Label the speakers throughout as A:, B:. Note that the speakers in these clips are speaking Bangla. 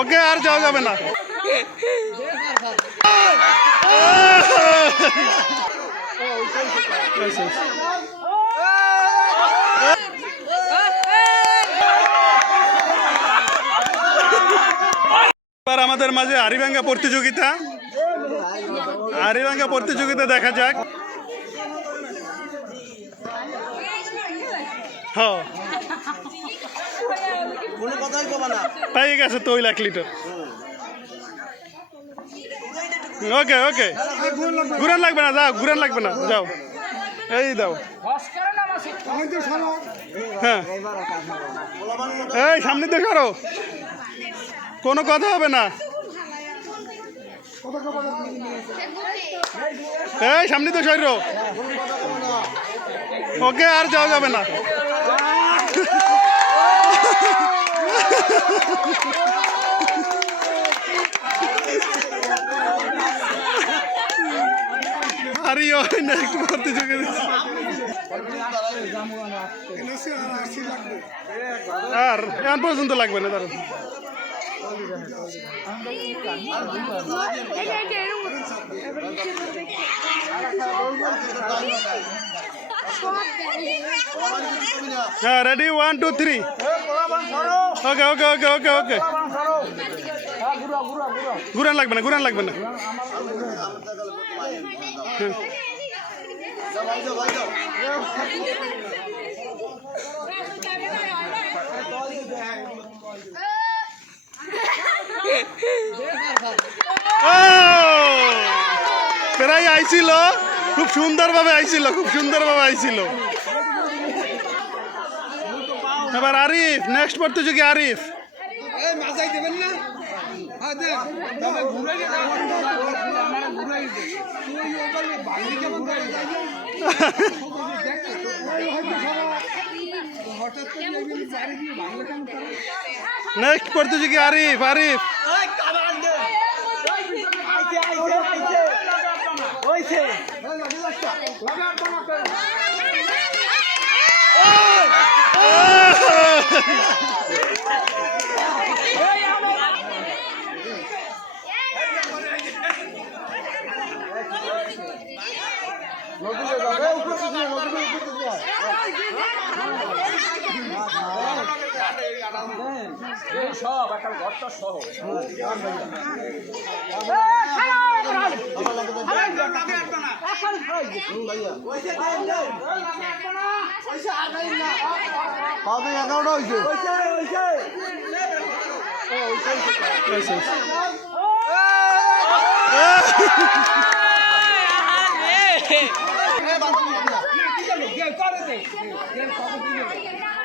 A: ওকে, আর যাওয়া যাবে না। এবার আমাদের মাঝে আরিভাঙ্গা প্রতিযোগিতা। আরিভাঙ্গা প্রতিযোগিতা দেখা যাক। হ্যাঁ
B: কোনো
A: গেছে তৈল এক লিটার। ওকে ওকে। ঘুরান লাগবে না, যাও, ঘুরান লাগবে না, যাও। এই দাও। হ্যাঁ। এই, সামনে দেখো আরও কোনো কথা হবে না। এই, সামনে তো শৈর ওকে, আর যাওয়া যাবে না। আরে ওই নেক্সট প্রতিযোগিতা আর এখন পর্যন্ত লাগবে না তার হ্যাঁ ready one two three okay okay okay okay okay ঘুরান লাগবে না, ঘুরান লাগবে না। প্রায় আইছিল, খুব সুন্দরভাবে আইছিল, খুব সুন্দরভাবে আইছিল। এবার আরিফ নেক্সট প্রতিযোগী আরিফ।
B: নেক্সট প্রতিযোগী আরিফ না হ্যাঁ দেখ তবে ঘুরে গেলে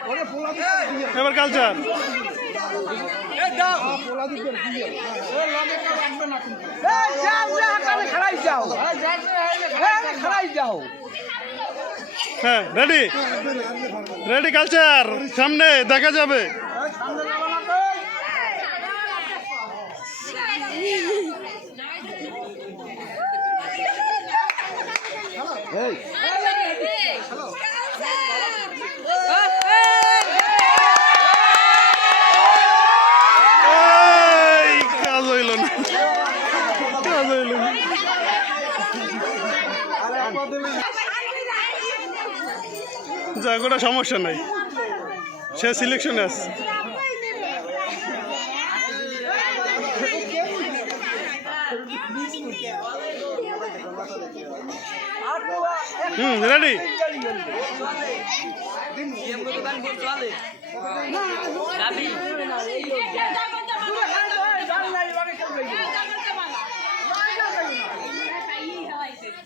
B: মানে ঘুরে গেছে তুই ওবার বাঙালি কেমন
A: হ্যাঁ রেডি রেডি কালচার সামনে দেখা যাবে। এই ওটা সমস্যা নাই সে সিলেকশনে আছে হুম রেডি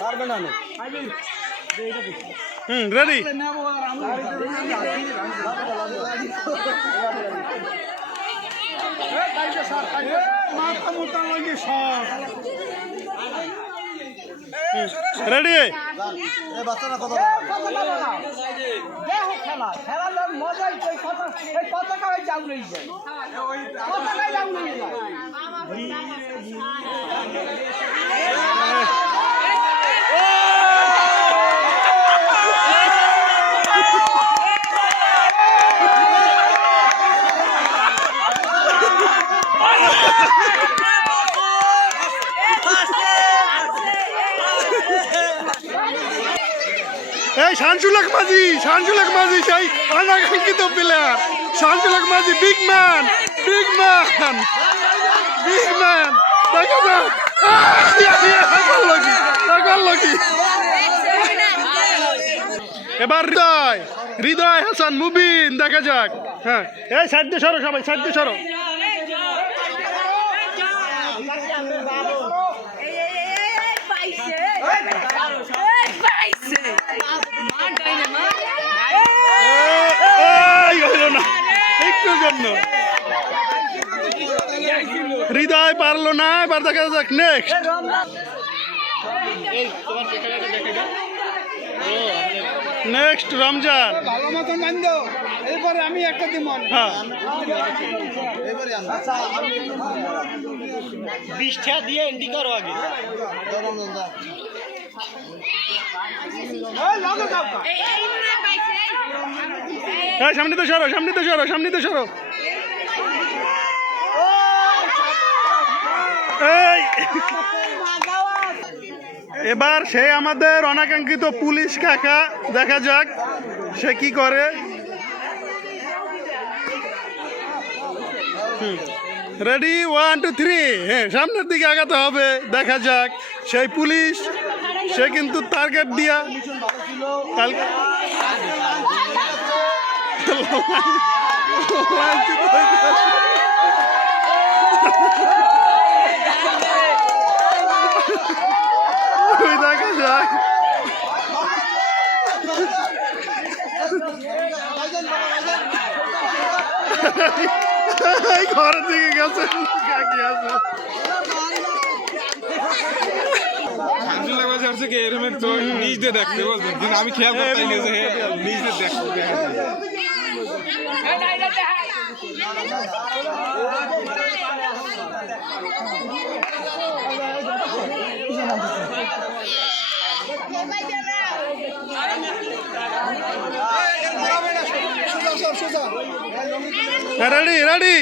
B: পারবে না
A: হুম রেডি
B: মাথা মোটা লাগে সব
A: রেডি
C: খেলা খেলার মজাই তো কথা এই পতাকা ওই জাউলেই যায় পতাকা জাউলেই যায়
A: মাঝি শানসুলাক মাঝি, সেই অনাকাঙ্ক্ষিত প্লেয়ার শানসুলাক মাঝি big man big man big man দেখা? এবার হৃদয় হৃদয় হাসান মুবিন, দেখা যাক। হ্যাঁ। এই সাইড সরো সবাই, সাইড সরো এই হলো না একটু জন্য হৃদয় পারল না এবার দেখা যাক নেক্সট নেক্সট রমজান
B: ভালো মতন বান্ধ এরপরে আমি একটা দিব
A: হ্যাঁ
C: বিষ্ঠা দিয়ে এন্টি করো আগে
A: সামনে তো সরো সামনে তো সরো সামনে তো সরো এই এবার সে আমাদের অনাকাঙ্ক্ষিত পুলিশ কাকা দেখা যাক সে কি করে। রেডি ওয়ান টু থ্রি হ্যাঁ সামনের দিকে আগাতে হবে দেখা যাক। সেই পুলিশ সে কিন্তু টার্গেট দিয়া। কালকে। ওই দেখা যাক ঘরের দিকে গেছে কাকি আছে
B: আমি খেয়াল করতে নিজ দেখা যায়।
A: রেডি রেডি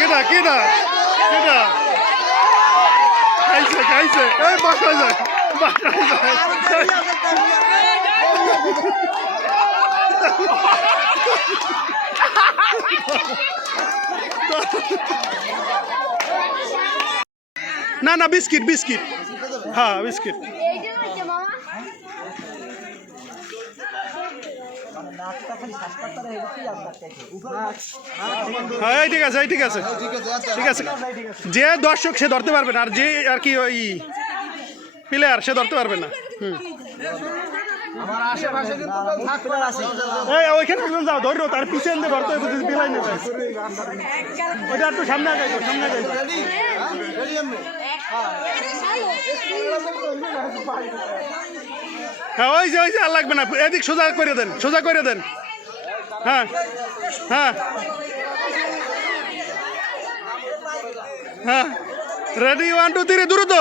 A: কেডা কেডা কেডা? খাইছে খাইছে। এই বাসায় যায় বাসায় যায় না না, বিস্কিট বিস্কিট। হ্যাঁ বিস্কিট। হ্যাঁ ঠিক আছে ঠিক আছে। ঠিক আছে। যে দর্শক সে ধরতে পারবে না, আর যে আর কি ওই প্লেয়ার সে ধরতে পারবে না। সামনে হ্যাঁ ওই যে ওই যে, আর লাগবে না। এদিক সোজা করে দেন, সোজা করে দেন। হ্যাঁ হ্যাঁ। হ্যাঁ রেডি ওয়ান টু থ্রি দ্রুত।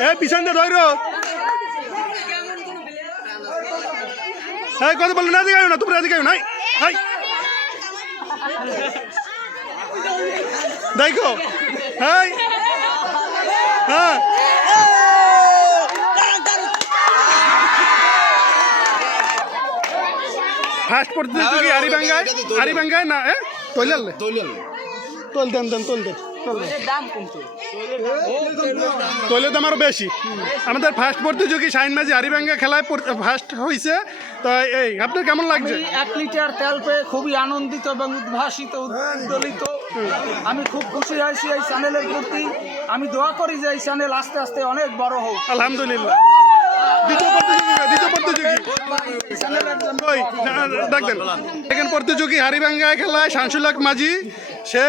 A: এ, পিছন দিয়ে ধৈর্য হ্যাঁ কথা বলল না দিকে না, তোমরা এদিকে নাই হাই দেখো হাই হ্যাঁ। ফার্স্ট প্রতিযোগী হারিবাঙ্গায় হারিবাঙ্গায় না এ? তৈলালে তোল দেন দেন তোল দেন তোল
B: দাম
A: তৈলের দাম আরও বেশি। আমাদের ফার্স্ট প্রতিযোগী শাহিন মাঝি হারিবাঙ্গা খেলায় ফার্স্ট হয়েছে তো এই আপনার কেমন লাগছে?
B: এক লিটার তেল পেয়ে খুবই আনন্দিত এবং উদ্ভাসিত উদ্দোলিত। আমি খুব খুশি হয়েছি এই চ্যানেলের প্রতি। আমি দোয়া করি যে এই চ্যানেল আস্তে আস্তে অনেক বড় হোক।
A: আলহামদুলিল্লাহ। দ্বিতীয় প্রতিযোগী দ্বিতীয় প্রতিযোগী
B: এই চ্যানেলের জন্য
A: ওই ডাকবেন এখন প্রতিযোগী হারিবাঙ্গায় খেলায় শামসুল্লাহ মাঝি সে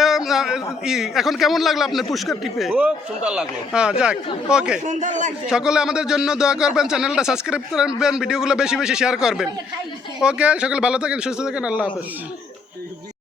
A: ই, এখন কেমন লাগল আপনার পুরস্কার টিপে?
D: সুন্দর লাগল।
A: হ্যাঁ যাক ওকে। সকলে আমাদের জন্য দোয়া করবেন চ্যানেলটা সাবস্ক্রাইব করবেন ভিডিওগুলো বেশি বেশি শেয়ার করবেন। ওকে সকলে ভালো থাকেন সুস্থ থাকেন আল্লাহ হাফেজ।